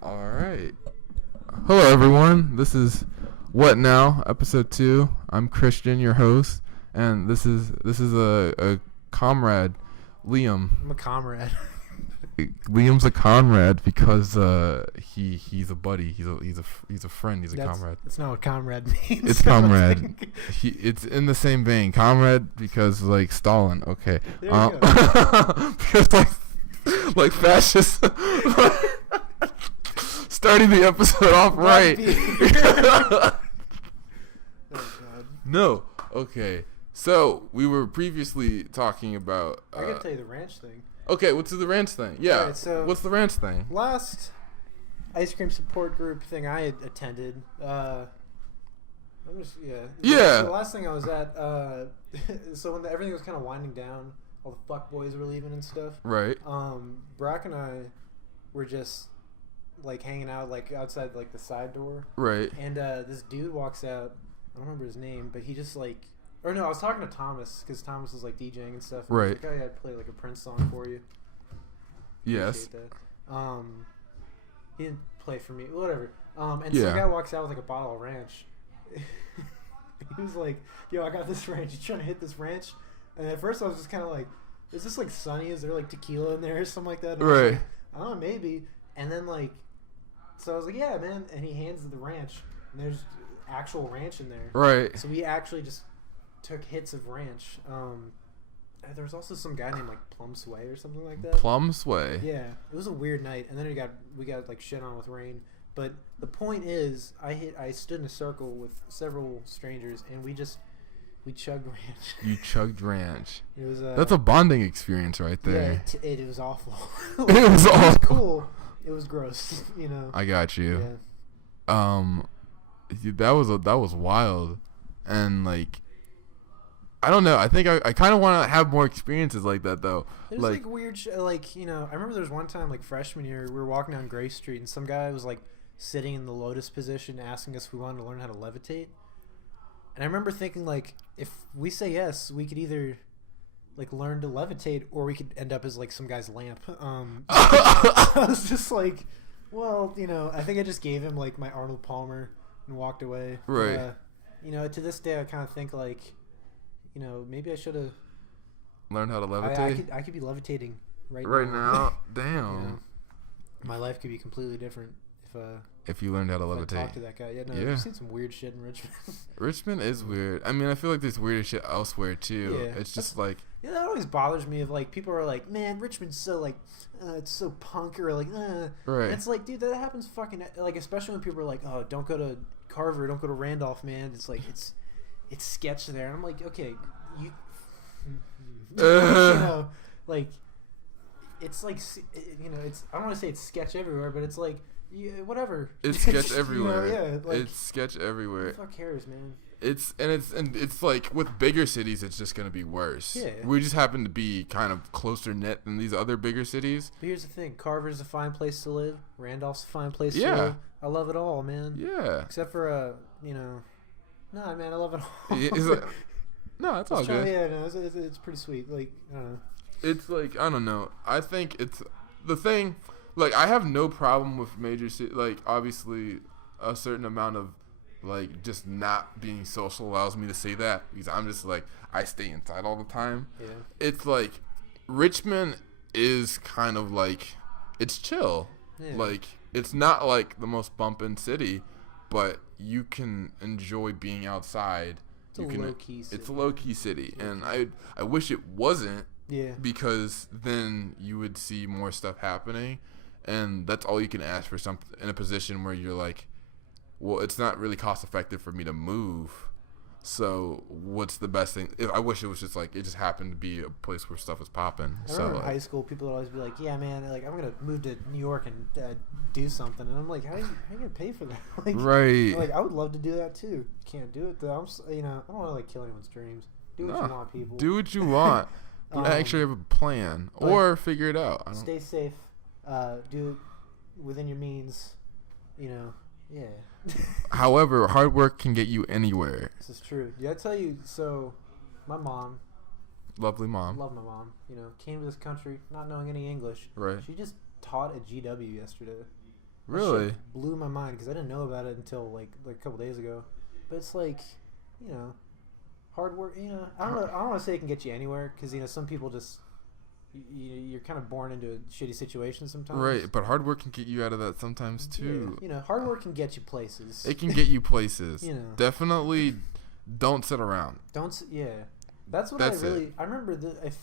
All right. Hello, everyone. This is What Now, episode 2. I'm Christian, your host, and this is a comrade, Liam. I'm a comrade. Liam's a comrade because he's a buddy. He's a friend. He's a comrade. That's not what comrade means. It's comrade. It's in the same vein. Comrade because like Stalin. Okay. There you go. Because like fascists. Starting the episode off right. Oh, God. No. Okay. So we were previously talking about. I gotta tell you the ranch thing. Okay, what's the ranch thing? Yeah. Alright, so what's the ranch thing? Last ice cream support group thing I had attended. Yeah. So the last thing I was at. So when everything was kind of winding down, all the fuck boys were leaving and stuff. Right. Brock and I were just like hanging out like outside like the side door. Right. And this dude walks out. I don't remember his name, but he just like. Or no, I was talking to Thomas because Thomas was like DJing and stuff. And right. Like, oh yeah, I'd play like a Prince song for you. Yes. That. He didn't play for me. Whatever. And yeah. some guy walks out with like a bottle of ranch. He was like, "Yo, I got this ranch. You trying to hit this ranch?" And at first I was just kind of like, "Is this like Sunny? Is there like tequila in there or something like that?" And right. I, like, I don't know, maybe. And then like, so I was like, "Yeah, man." And he hands the ranch, and there's actual ranch in there. Right. So we actually just took hits of ranch. There was also some guy named like Plum Sway or something like that. Plum Sway. Yeah, it was a weird night, and then we got like shit on with rain. But the point is, I stood in a circle with several strangers, and we chugged ranch. You chugged ranch. It was that's a bonding experience right there. Yeah, it was awful. It was awful. It was cool. It was gross. You know. I got you. Yeah. That was wild, and like. I don't know. I think I kind of want to have more experiences like that, though. There's like weird like, you know, I remember there was one time, like, freshman year, we were walking down Gray Street, and some guy was, like, sitting in the lotus position asking us if we wanted to learn how to levitate. And I remember thinking, like, if we say yes, we could either, like, learn to levitate, or we could end up as, like, some guy's lamp. I was just like, well, you know, I think I just gave him, like, my Arnold Palmer and walked away. Right. You know, to this day, I kind of think, like, you know, maybe I should have learned how to levitate. I could be levitating right now. Damn. You know, my life could be completely different if you learned how to levitate. Talk to that guy. Yeah. I've seen some weird shit in Richmond. Richmond is weird. I mean, I feel like there's weirder shit elsewhere too. Yeah, it's just like. Yeah, that always bothers me. If like people are like, man, Richmond's so like, it's so punk, or like, right. And it's like, dude, that happens fucking like, especially when people are like, oh, don't go to Carver, don't go to Randolph, man. It's like it's sketch there, and I'm like, okay, you know, like, it's like, you know, it's, I don't want to say it's sketch everywhere, but it's like, yeah, whatever. It's sketch everywhere. You know, yeah, like, it's sketch everywhere. Who the fuck cares, man? It's like with bigger cities, it's just gonna be worse. Yeah. We just happen to be kind of closer knit than these other bigger cities. But here's the thing: Carver's a fine place to live. Randolph's a fine place to live. I love it all, man. Yeah. Except for you know, nah, man, I love it all. No, it's all good. Yeah, no, it's pretty sweet. Like, I don't know. It's like, I don't know. I think it's the thing. Like, I have no problem with major city. Like, obviously, a certain amount of like just not being social allows me to say that because I'm just like I stay inside all the time. Yeah. It's like Richmond is kind of like it's chill. Yeah. Like it's not like the most bumpin' city, but you can enjoy being outside. It's a low-key city. It's a low-key city, and I wish it wasn't. Yeah. Because then you would see more stuff happening, and that's all you can ask for. Something in a position where you're like, well, it's not really cost effective for me to move. So what's the best thing? I wish it was just like it just happened to be a place where stuff was popping. I remember in high school, people would always be like, "Yeah, man, like I'm gonna move to New York and do something," and I'm like, "How are you gonna pay for that?" Like, right? Like I would love to do that too. Can't do it though. I don't want to like kill anyone's dreams. Do what you want, people. Do what you want. Actually have a plan or figure it out. Stay safe. Do it within your means. You know. Yeah. However, hard work can get you anywhere. This is true. Did I tell you? So, my mom. Lovely mom. Love my mom. You know, came to this country not knowing any English. Right. She just taught at GW yesterday. Really? Shit blew my mind because I didn't know about it until like a couple days ago. But it's like, you know, hard work. You know, I don't want to say it can get you anywhere because you know some people just you're kind of born into a shitty situation sometimes. Right, but hard work can get you out of that sometimes too. Yeah, you know, hard work can get you places. It can get you places. You know, definitely don't sit around. That's what I remember. If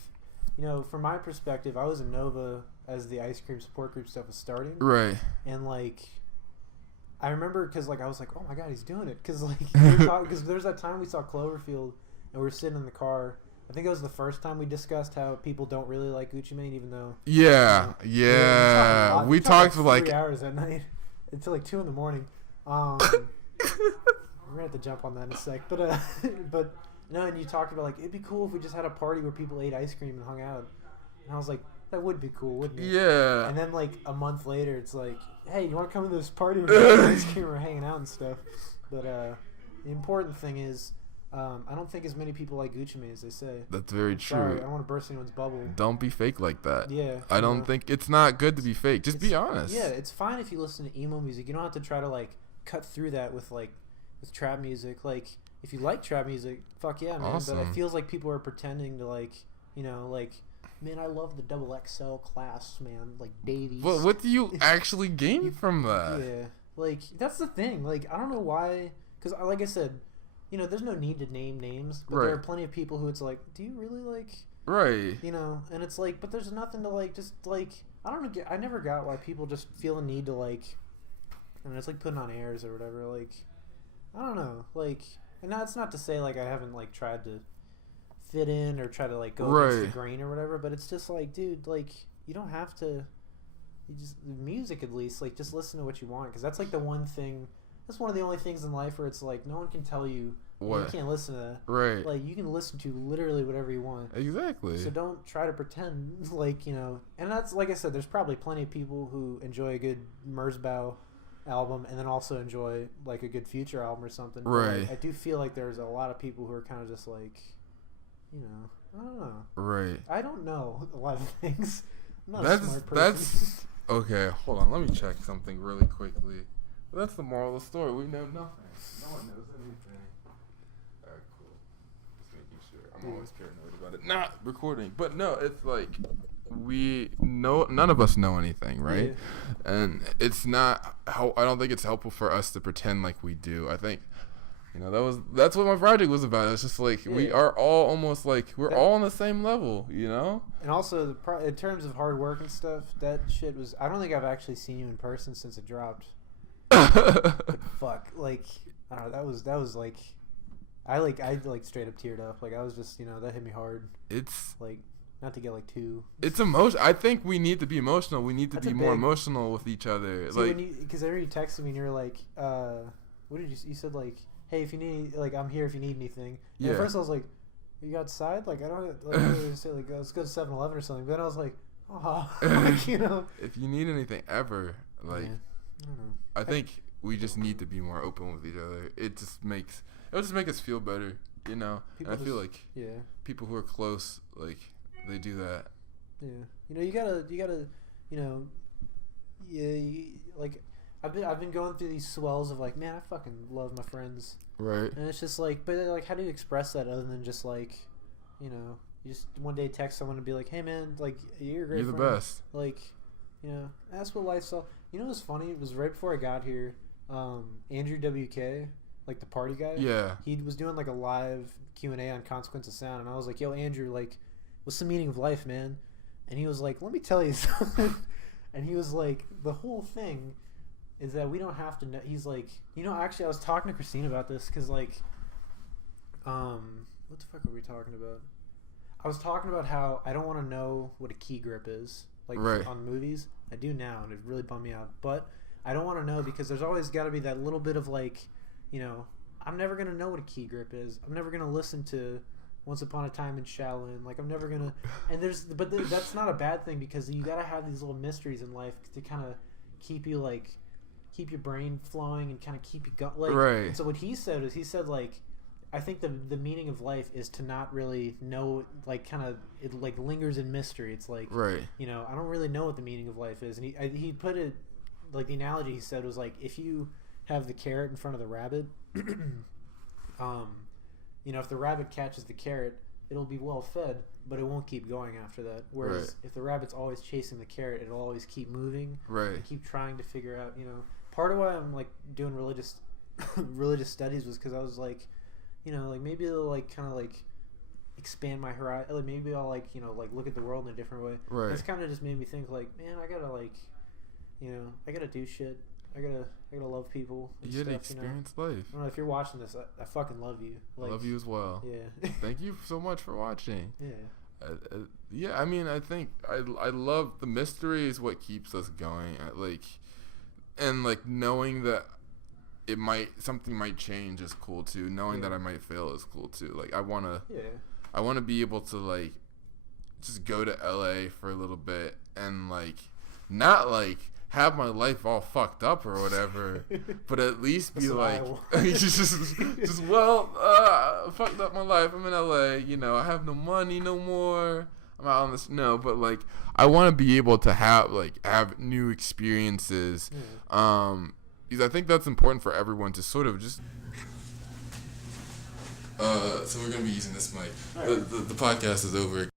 you know, from my perspective, I was in Nova as the ice cream support group stuff was starting. Right. And like, I remember because like I was like, oh my god, he's doing it because like because there's that time we saw Cloverfield and we were sitting in the car. I think it was the first time we discussed how people don't really like Gucci Mane, even though. Yeah, we talked for like 3 hours at night until like 2 a.m. We're gonna have to jump on that in a sec, but no, and you talked about like it'd be cool if we just had a party where people ate ice cream and hung out, and I was like, that would be cool, wouldn't it? Yeah. And then like a month later, it's like, hey, you want to come to this party where we have ice cream or hanging out and stuff? But the important thing is. I don't think as many people like Gucci Mane as they say. That's very true. Sorry, I don't want to burst anyone's bubble. Don't be fake like that. Yeah. I don't think it's not good to be fake. Just be honest. Yeah, it's fine if you listen to emo music. You don't have to try to like cut through that with trap music. Like if you like trap music, fuck yeah, man. Awesome. But it feels like people are pretending to like, you know, like, man, I love the XXL class, man, like Davies. But what do you actually gain from that? Yeah, like that's the thing. Like I don't know why, because like I said. You know, there's no need to name names, but there are plenty of people who it's like, do you really like... Right. You know, and it's like, but there's nothing to like, just like, I don't know, I never got why people just feel a need to like, I mean, it's like putting on airs or whatever, like, I don't know, like, and that's not to say like I haven't like tried to fit in or try to like go against the grain or whatever, but it's just like, dude, like, you don't have to, you just, music at least, like, just listen to what you want, because that's like the one thing... That's one of the only things in life where it's like no one can tell you what you can't listen to. Right. Like you can listen to literally whatever you want. Exactly. So don't try to pretend like, you know. And that's like I said, there's probably plenty of people who enjoy a good Merzbow album and then also enjoy like a good Future album or something. Right. But, like, I do feel like there's a lot of people who are kind of just like, you know, I don't know. Right. I don't know a lot of things. I'm not a smart person. That's okay. Hold on. Let me check something really quickly. That's the moral of the story. We know nothing. No one knows anything. Alright, cool. Just making sure. I'm always paranoid about it. Not recording. But no, it's like none of us know anything, right? Yeah. And it's not I don't think it's helpful for us to pretend like we do. I think you know that's what my project was about. It's just like we are all almost like we're all on the same level, you know? And also in terms of hard work and stuff, that shit was I don't think I've actually seen you in person since it dropped. Fuck, like I don't know, that was like I straight up teared up. Like I was just, you know, that hit me hard. It's like not to get like too. It's emotional. I think we need to be emotional. We need to be more emotional with each other. See, like because I remember you texted me and you're like, what did you said like, hey, if you need like I'm here if you need anything. And at first I was like, are you outside? Like I don't like say like let's go to 7-Eleven or something. But then I was like, oh, like, you know. If you need anything ever, like. Yeah. I don't know. I think we just need to be more open with each other. It'll just make us feel better, you know. And I feel like people who are close, like they do that. Yeah, you know, you gotta, you know, like I've been going through these swells of like, man, I fucking love my friends. Right. And it's just like, but like, how do you express that other than just like, you know, you just one day text someone and be like, hey man, like you're a great friend. You're the best. Like, you know, that's what life's all. You know what's funny? It was right before I got here. Andrew WK, like the party guy. Yeah. He was doing like a live Q&A on Consequence of Sound, and I was like, "Yo, Andrew, like, what's the meaning of life, man?" And he was like, "Let me tell you something." And he was like, "The whole thing is that we don't have to know." He's like, "You know, actually, I was talking to Christine about this because, like, what the fuck were we talking about? I was talking about how I don't want to know what a key grip is, like on movies. I do now, and it really bummed me out. But I don't want to know because there's always got to be that little bit of like, you know, I'm never gonna know what a key grip is. I'm never gonna listen to Once Upon a Time in Shaolin. Like I'm never gonna. And that's not a bad thing because you gotta have these little mysteries in life to kind of keep you like keep your brain flowing and kind of keep you going. Like, right. So what he said is like. I think the meaning of life is to not really know, like, kind of, it, like, lingers in mystery. It's like, right. You know, I don't really know what the meaning of life is. And he put it, like the analogy he said was like if you have the carrot in front of the rabbit, if the rabbit catches the carrot, it'll be well fed, but it won't keep going after that. Whereas if the rabbit's always chasing the carrot, it'll always keep moving. Right. And keep trying to figure out. Part of why I'm like doing religious studies was because I was like, like maybe it'll like kind of like expand my horizon. Like maybe I'll like look at the world in a different way. Right. It's kind of just made me think like, man, I gotta like, I gotta do shit. I gotta love people. And You gotta stuff, experience life. I don't know if you're watching this. I fucking love you. Like, I love you as well. Yeah. Thank you so much for watching. Yeah. Yeah, I mean, I think I love the mystery is what keeps us going. And knowing that something might change is cool too. Knowing that I might fail is cool too. Like I wanna be able to like just go to LA for a little bit and like not like have my life all fucked up or whatever, but at least be like fucked up my life. I'm in LA, I have no money no more. I'm out on this but like I want to be able to have new experiences, because I think that's important for everyone to sort of just. So we're gonna be using this mic. The podcast is over.